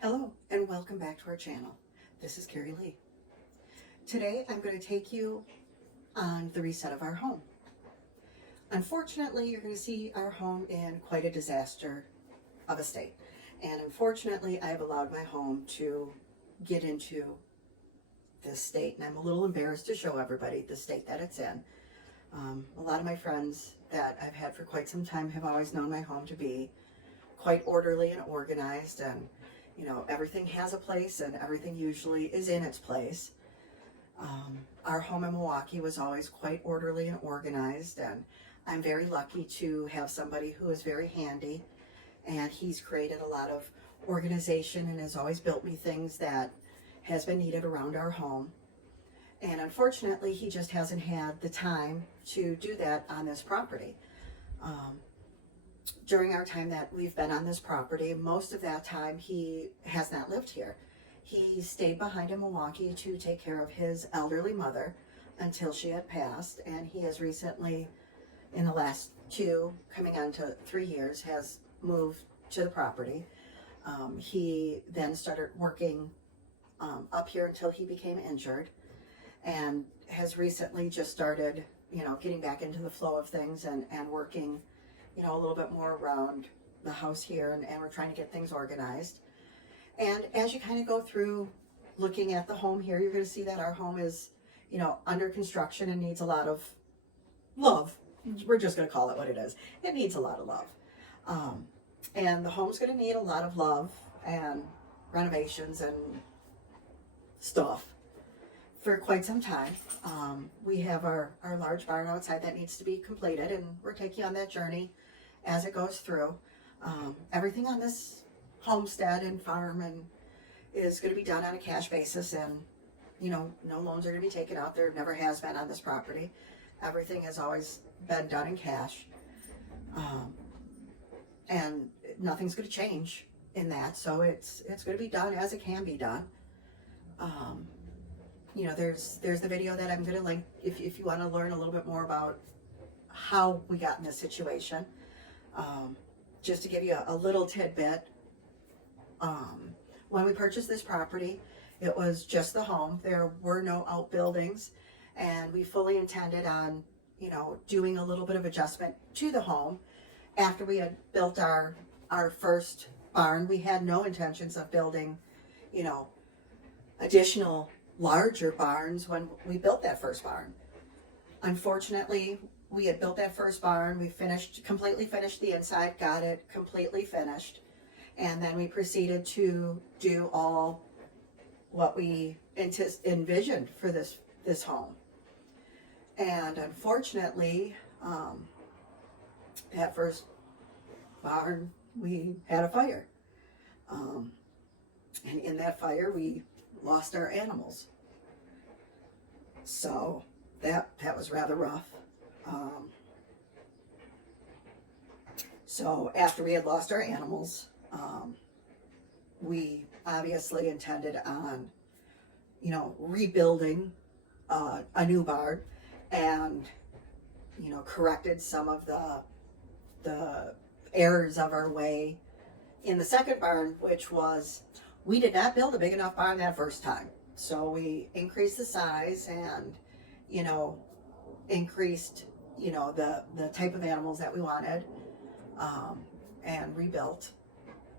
Hello and welcome back to our channel. This is Carrie Lee. Today I'm going to take you on the reset of our home. Unfortunately, you're going to see our home in quite a disaster of a state. And unfortunately, I have allowed my home to get into this state. And I'm a little embarrassed to show everybody the state that it's in. A lot of my friends that I've had for quite some time have always known my home to be quite orderly and organized, and you know, everything has a place and everything usually is in its place. Our home in Milwaukee was always quite orderly and organized, and I'm very lucky to have somebody who is very handy, and he's created a lot of organization and has always built me things that has been needed around our home. And unfortunately, he just hasn't had the time to do that on this property. During our time that we've been on this property, most of that time he has not lived here. He stayed behind in Milwaukee to take care of his elderly mother until she had passed, and he has recently, in the last 2, coming on to 3 years, has moved to the property. He then started working up here until he became injured, and has recently just started, you know, getting back into the flow of things and working, you know, a little bit more around the house here, and we're trying to get things organized. And as you kind of go through looking at the home here, you're going to see that our home is, you know, under construction and needs a lot of love. We're just going to call it what it is. It needs a lot of love. And the home's going to need a lot of love and renovations and stuff for quite some time. We have our large barn outside that needs to be completed, and we're taking on that journey as it goes through. Everything on this homestead and farm and is going to be done on a cash basis, and you know, no loans are going to be taken out. There never has been on this property. Everything has always been done in cash, and nothing's going to change in that. So it's going to be done as it can be done. You know, there's the video that I'm going to link if you want to learn a little bit more about how we got in this situation. Just to give you a little tidbit, when we purchased this property, it was just the home. There were no outbuildings, and we fully intended on, you know, doing a little bit of adjustment to the home. After we had built our first barn, we had no intentions of building, you know, additional larger barns when we built that first barn. Unfortunately, we had built that first barn. We completely finished the inside, got it completely finished, and then we proceeded to do all what we envisioned for this home. And unfortunately, that first barn, we had a fire, and in that fire we lost our animals. So that was rather rough. So after we had lost our animals, we obviously intended on, you know, rebuilding a new barn, and you know, corrected some of the errors of our way in the second barn, which was we did not build a big enough barn that first time. So we increased the size and, you know, increased, you know, the type of animals that we wanted, and rebuilt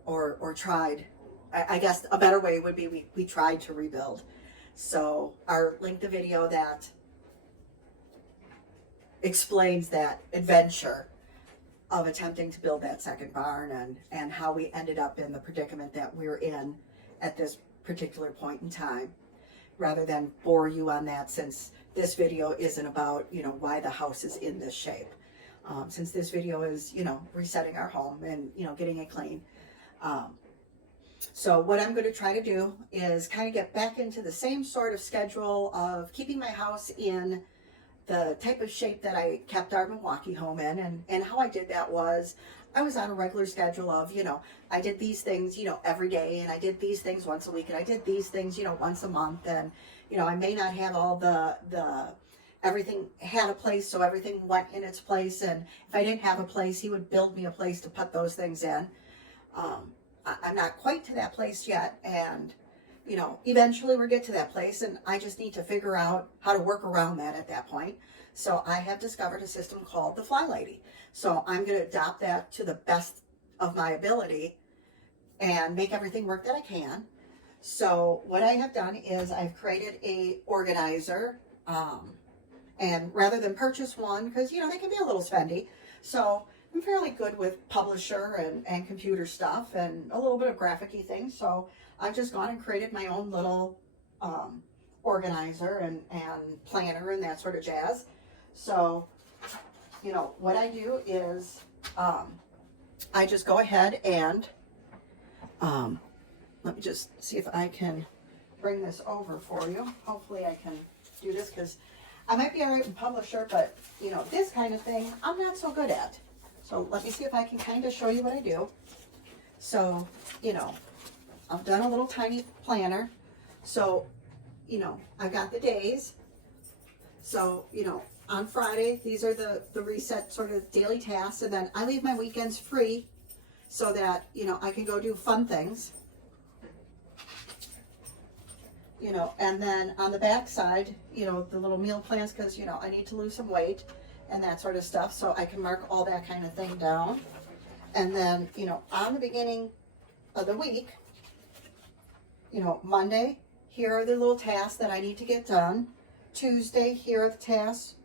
or tried. I guess a better way would be we tried to rebuild. So I'll link the video that explains that adventure of attempting to build that second barn and how we ended up in the predicament that we're in at this particular point in time, rather than bore you on that, since this video isn't about, you know, why the house is in this shape. Since this video is, you know, resetting our home and, you know, getting it clean. So what I'm going to try to do is kind of get back into the same sort of schedule of keeping my house in the type of shape that I kept our Milwaukee home in. And how I did that was I was on a regular schedule of, you know, I did these things, you know, every day, and I did these things once a week, and I did these things, you know, once a month. And, you know, I may not have all the everything had a place, so everything went in its place. And if I didn't have a place, he would build me a place to put those things in. I'm not quite to that place yet, and you know, eventually we'll get to that place, and I just need to figure out how to work around that at that point. So I have discovered a system called the Fly Lady. So I'm going to adopt that to the best of my ability and make everything work that I can. So what I have done is I've created a organizer, and rather than purchase one, because you know they can be a little spendy, so I'm fairly good with publisher and computer stuff and a little bit of graphic-y things. So I've just gone and created my own little organizer and planner and that sort of jazz. So, you know, what I do is I just go ahead and let me just see if I can bring this over for you. Hopefully I can do this, because I might be all right in publisher, but you know, this kind of thing I'm not so good at. So let me see if I can kind of show you what I do. So, you know, I've done a little tiny planner. So, you know, I've got the days. So, you know, on Friday, these are the reset sort of daily tasks. And then I leave my weekends free so that, you know, I can go do fun things. You know, and then on the back side, you know, the little meal plans, because, you know, I need to lose some weight and that sort of stuff. So I can mark all that kind of thing down. And then, you know, on the beginning of the week, you know, Monday, here are the little tasks that I need to get done. Tuesday, here are the tasks.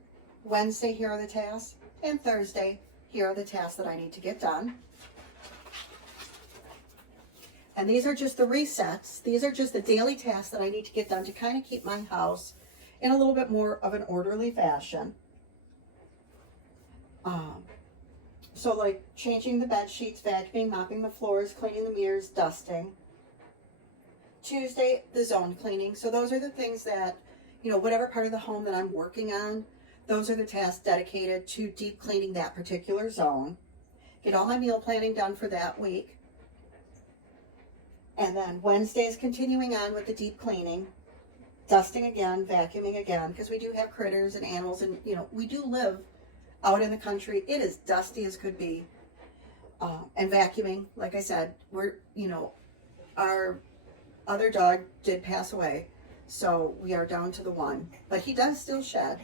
Wednesday, here are the tasks. And Thursday, here are the tasks that I need to get done. And these are just the resets. These are just the daily tasks that I need to get done to kind of keep my house in a little bit more of an orderly fashion. So like changing the bed sheets, vacuuming, mopping the floors, cleaning the mirrors, dusting. Tuesday, the zone cleaning. So those are the things that, you know, whatever part of the home that I'm working on, those are the tasks dedicated to deep cleaning that particular zone. Get all my meal planning done for that week. And then Wednesday is continuing on with the deep cleaning, dusting again, vacuuming again, because we do have critters and animals, and you know, we do live out in the country. It is dusty as could be. And vacuuming, like I said, we're, you know, our other dog did pass away, so we are down to the one, but he does still shed.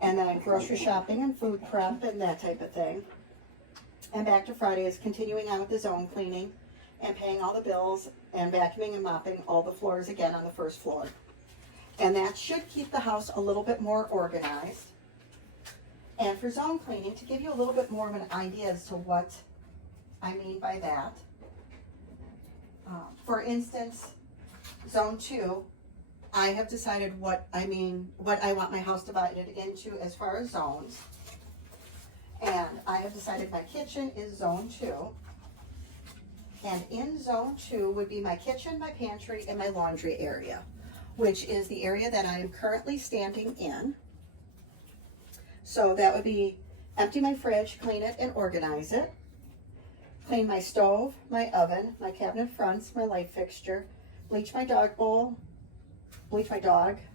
And then grocery shopping and food prep and that type of thing. And back to Friday is continuing on with the zone cleaning and paying all the bills and vacuuming and mopping all the floors again on the first floor. And that should keep the house a little bit more organized. And for zone cleaning, to give you a little bit more of an idea as to what I mean by that. For instance, zone 2, I have decided what I want my house divided into as far as zones. And I have decided my kitchen is zone 2. And in zone 2 would be my kitchen, my pantry, and my laundry area, which is the area that I am currently standing in. So that would be empty my fridge, clean it and organize it. Clean my stove, my oven, my cabinet fronts, my light fixture, bleach my dog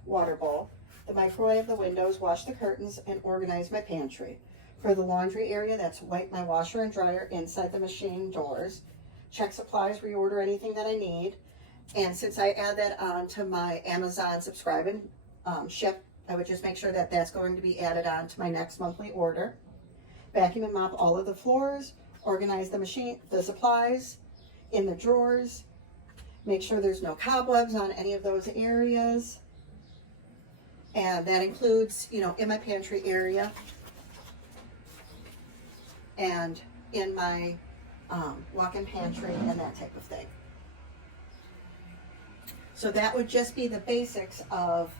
water bowl, the microwave, the windows, wash the curtains, and organize my pantry. For the laundry area, that's wipe my washer and dryer inside the machine doors, check supplies, reorder anything that I need. And since I add that on to my Amazon subscribe and ship, I would just make sure that that's going to be added on to my next monthly order. Vacuum and mop all of the floors, organize the supplies in the drawers, make sure there's no cobwebs on any of those areas. And that includes, you know, in my pantry area and in my walk-in pantry and that type of thing. So that would just be the basics of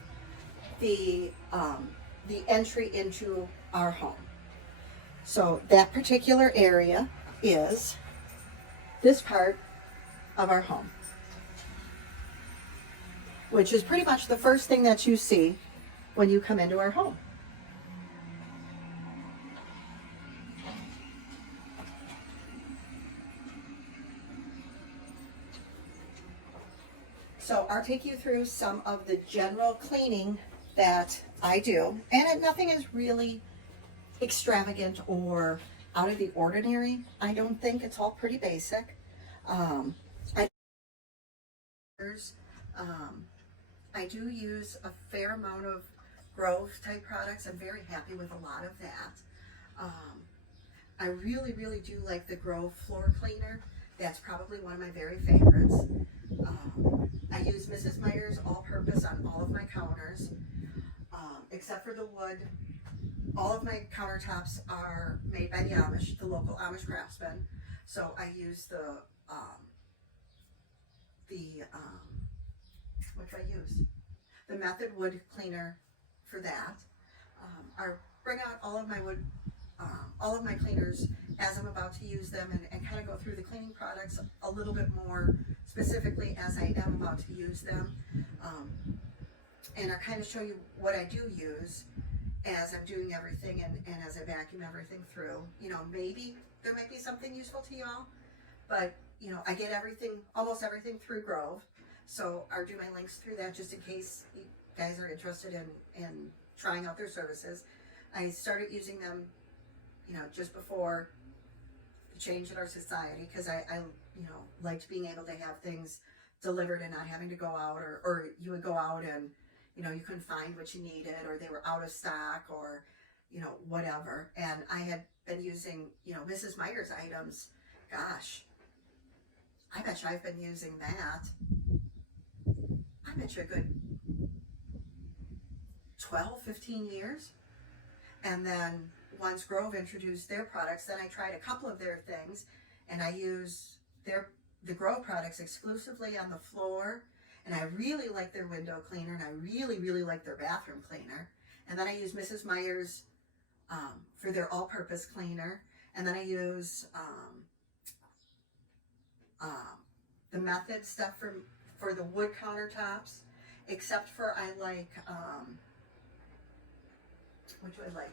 the entry into our home. So that particular area is this part of our home, which is pretty much the first thing that you see when you come into our home. So I'll take you through some of the general cleaning that I do, and nothing is really extravagant or out of the ordinary. I don't think it's all pretty basic. Um, I, um, I do use a fair amount of growth type products. I'm very happy with a lot of that. Um, I really, really do like the Grove floor cleaner. That's probably one of my very favorites. I use Mrs. Meyer's all-purpose on all of my counters, except for the wood. All of my countertops are made by the Amish, the local Amish craftsmen. So I use the what do I use? The Method wood cleaner for that. I bring out all of my cleaners as I'm about to use them, and kind of go through the cleaning products a little bit more specifically as I am about to use them. Um, and I kind of show you what I do use as I'm doing everything, and as I vacuum everything through. Maybe there might be something useful to y'all, but I get everything, almost everything through Grove. So I'll do my links through that just in case you guys are interested in trying out their services. I started using them, just before the change in our society, because I liked being able to have things delivered and not having to go out, or you would go out and you couldn't find what you needed, or they were out of stock, or whatever. And I had been using Mrs. Meyer's items. Gosh, I bet you I've been using that. I bet you a good 12, 15 years. And then once Grove introduced their products, then I tried a couple of their things, and I use the Grove products exclusively on the floor. And I really like their window cleaner, and I really, really like their bathroom cleaner. And then I use Mrs. Meyer's for their all-purpose cleaner. And then I use the Method stuff for the wood countertops, except for I like, what do I like?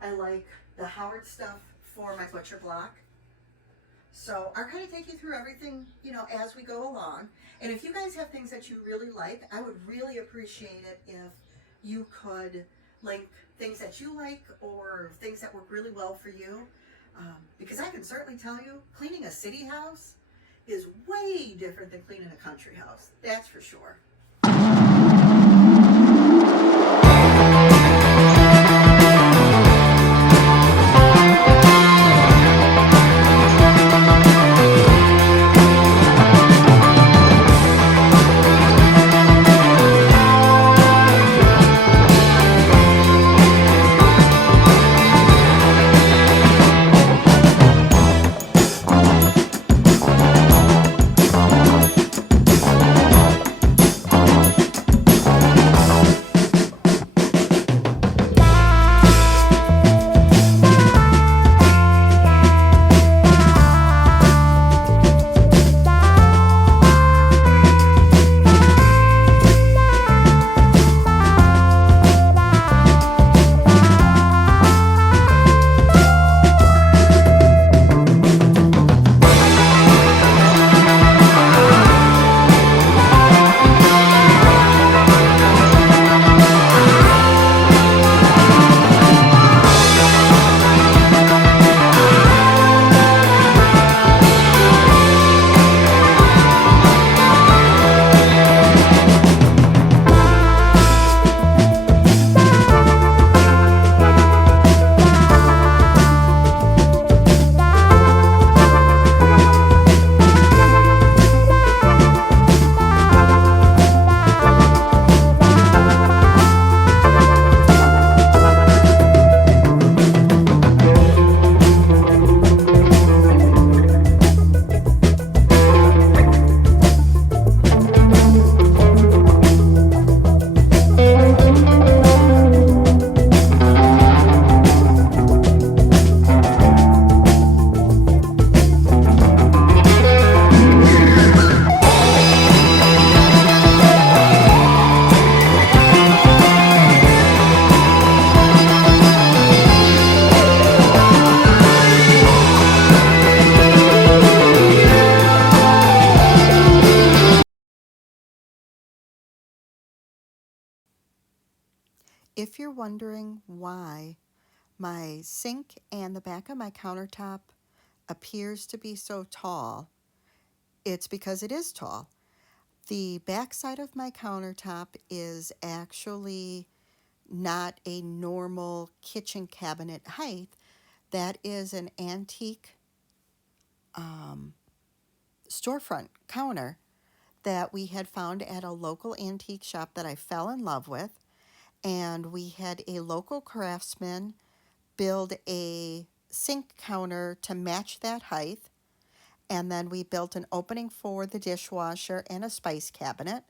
I like the Howard stuff for my butcher block. So I'll kind of take you through everything, as we go along. And if you guys have things that you really like, I would really appreciate it if you could link things that you like, or things that work really well for you. Because I can certainly tell you, cleaning a city house is way different than cleaning a country house. That's for sure. If you're wondering why my sink and the back of my countertop appears to be so tall, it's because it is tall. The back side of my countertop is actually not a normal kitchen cabinet height. That is an antique storefront counter that we had found at a local antique shop that I fell in love with. And we had a local craftsman build a sink counter to match that height. And then we built an opening for the dishwasher and a spice cabinet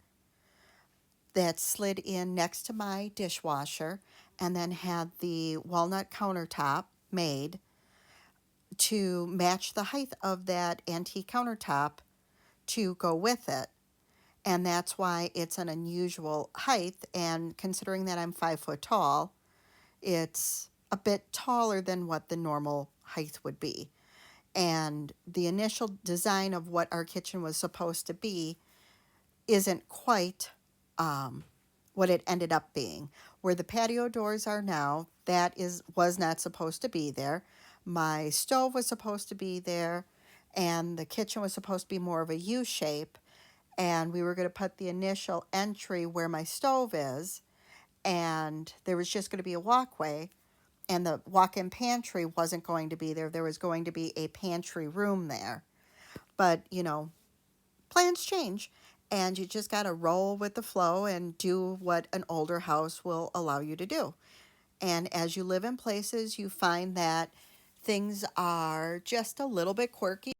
that slid in next to my dishwasher, and then had the walnut countertop made to match the height of that antique countertop to go with it. And that's why it's an unusual height. And considering that I'm 5 foot tall, it's a bit taller than what the normal height would be. And the initial design of what our kitchen was supposed to be isn't quite what it ended up being. Where the patio doors are now, was not supposed to be there. My stove was supposed to be there, and the kitchen was supposed to be more of a U shape. And we were going to put the initial entry where my stove is, and there was just going to be a walkway, and the walk-in pantry wasn't going to be there. There was going to be a pantry room there. But, plans change, and you just got to roll with the flow and do what an older house will allow you to do. And as you live in places, you find that things are just a little bit quirky.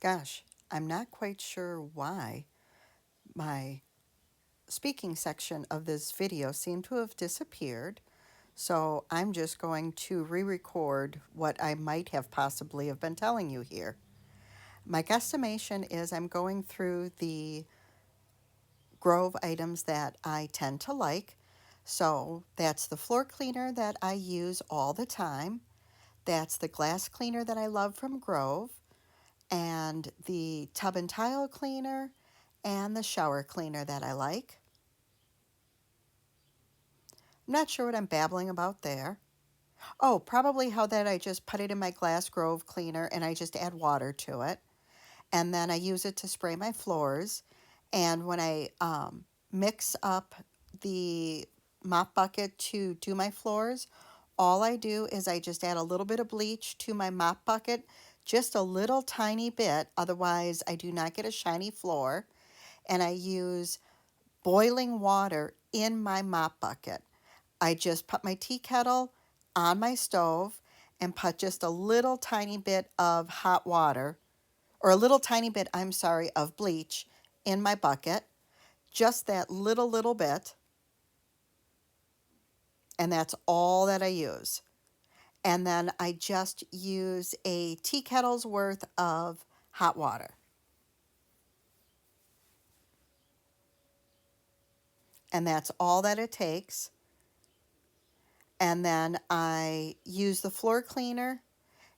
Gosh, I'm not quite sure why my speaking section of this video seemed to have disappeared. So I'm just going to re-record what I might have possibly have been telling you here. My guesstimation is I'm going through the Grove items that I tend to like. So that's the floor cleaner that I use all the time. That's the glass cleaner that I love from Grove, and the tub and tile cleaner, and the shower cleaner that I like. I'm not sure what I'm babbling about there. Oh, probably how that I just put it in my glass Grove cleaner and I just add water to it. And then I use it to spray my floors. And when I mix up the mop bucket to do my floors, all I do is I just add a little bit of bleach to my mop bucket, just a little tiny bit. Otherwise, I do not get a shiny floor. And I use boiling water in my mop bucket. I just put my tea kettle on my stove and put just a little tiny bit of hot water, or a little tiny bit, I'm sorry, of bleach in my bucket. Just that little bit. And that's all that I use. And then I just use a tea kettle's worth of hot water. And that's all that it takes. And then I use the floor cleaner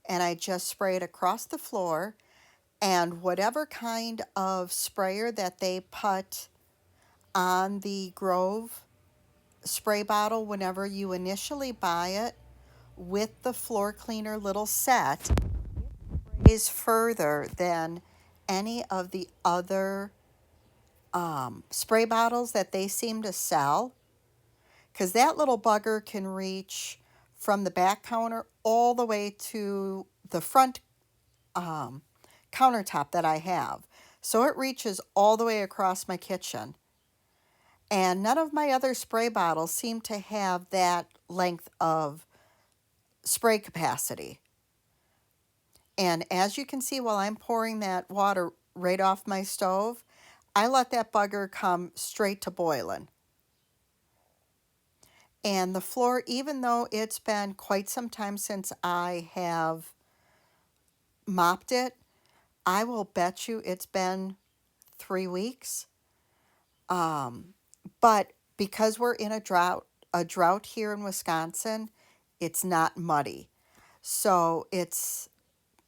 and I just spray it across the floor. And whatever kind of sprayer that they put on the Grove spray bottle whenever you initially buy it with the floor cleaner little set, is further than any of the other spray bottles that they seem to sell, because that little bugger can reach from the back counter all the way to the front countertop that I have. So it reaches all the way across my kitchen. And none of my other spray bottles seem to have that length of spray capacity. And as you can see, while I'm pouring that water right off my stove, I let that bugger come straight to boiling. And the floor, even though it's been quite some time since I have mopped it, I will bet you it's been 3 weeks. But because we're in a drought here in Wisconsin, it's not muddy. So it's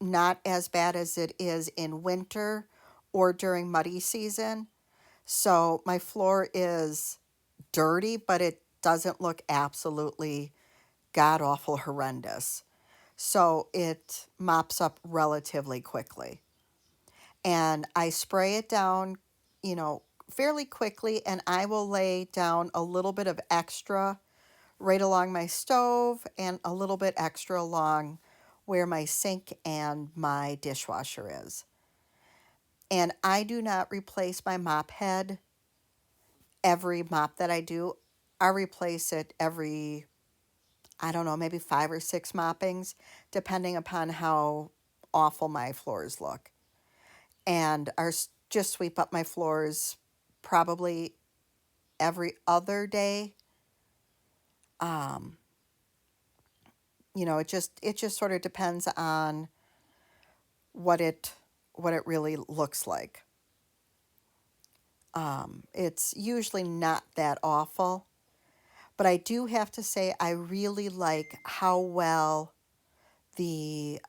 not as bad as it is in winter or during muddy season. So my floor is dirty, but it doesn't look absolutely god awful horrendous. So it mops up relatively quickly. And I spray it down, fairly quickly, and I will lay down a little bit of extra right along my stove and a little bit extra along where my sink and my dishwasher is. And I do not replace my mop head every mop that I do. I replace it every, I don't know, maybe 5 or 6 moppings, depending upon how awful my floors look. And just sweep up my floors probably every other day. It just sort of depends on what it really looks like. It's usually not that awful, but I do have to say I really like how well the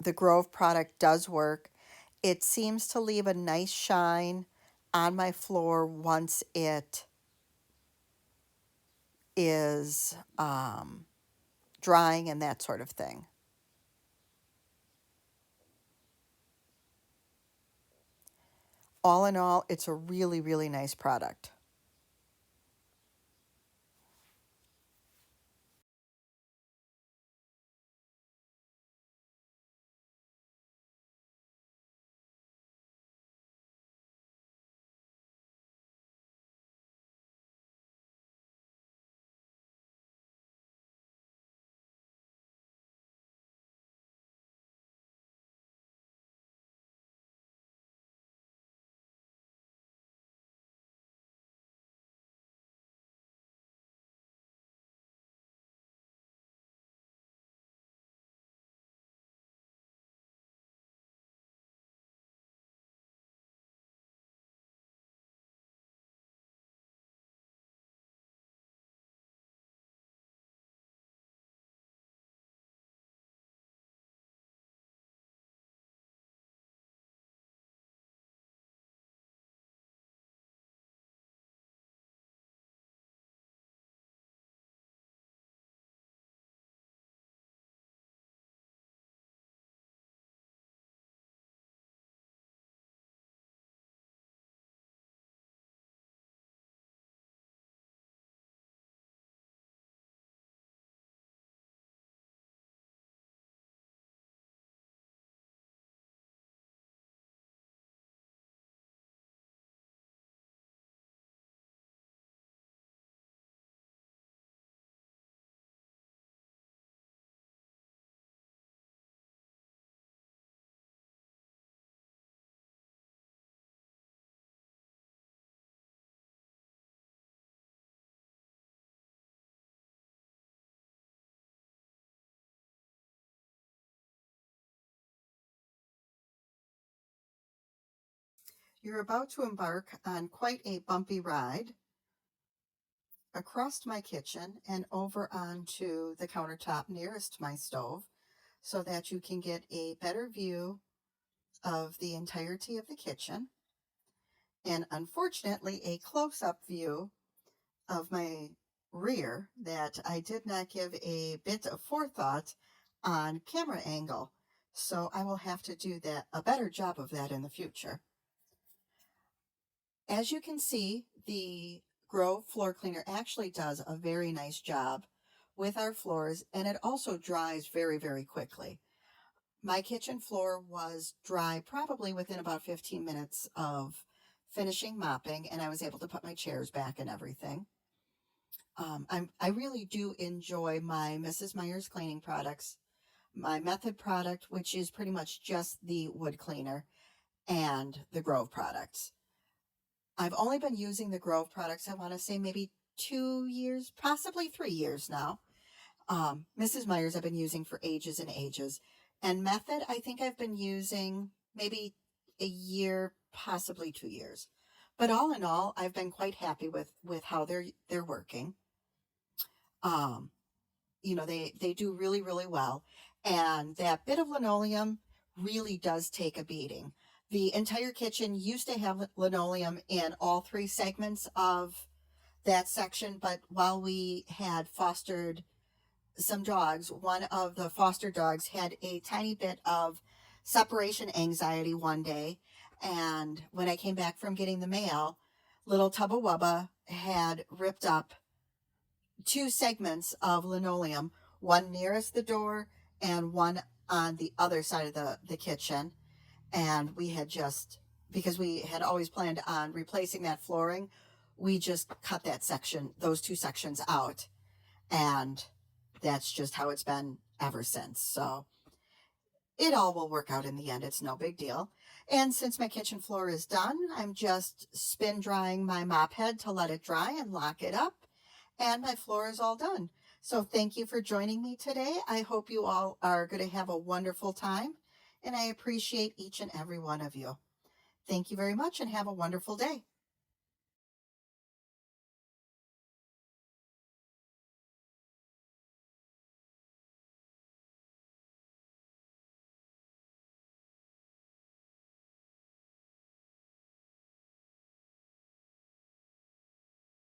the Grove product does work. It seems to leave a nice shine on my floor once it is drying and that sort of thing. All in all, it's a really, really nice product. You're about to embark on quite a bumpy ride across my kitchen and over onto the countertop nearest my stove so that you can get a better view of the entirety of the kitchen, and unfortunately a close-up view of my rear that I did not give a bit of forethought on camera angle. So I will have to do a better job of that in the future. As you can see, the Grove floor cleaner actually does a very nice job with our floors, and it also dries very, very quickly. My kitchen floor was dry probably within about 15 minutes of finishing mopping, and I was able to put my chairs back and everything. I really do enjoy my Mrs. Meyer's cleaning products, my Method product, which is pretty much just the wood cleaner, and the Grove products. I've only been using the Grove products, I want to say maybe 2 years, possibly 3 years now. Mrs. Meyer's I've been using for ages and ages. And Method, I think I've been using maybe a year, possibly 2 years. But all in all, I've been quite happy with how they're working. They do really, really well. And that bit of linoleum really does take a beating. The entire kitchen used to have linoleum in all three segments of that section, but while we had fostered some dogs, one of the foster dogs had a tiny bit of separation anxiety one day, and when I came back from getting the mail, little Tubba Wubba had ripped up two segments of linoleum, one nearest the door and one on the other side of the kitchen. And we had just, because we had always planned on replacing that flooring, we just cut those two sections out. And that's just how it's been ever since. So it all will work out in the end. It's no big deal. And since my kitchen floor is done, I'm just spin drying my mop head to let it dry and lock it up. And my floor is all done. So thank you for joining me today. I hope you all are going to have a wonderful time. And I appreciate each and every one of you. Thank you very much and have a wonderful day.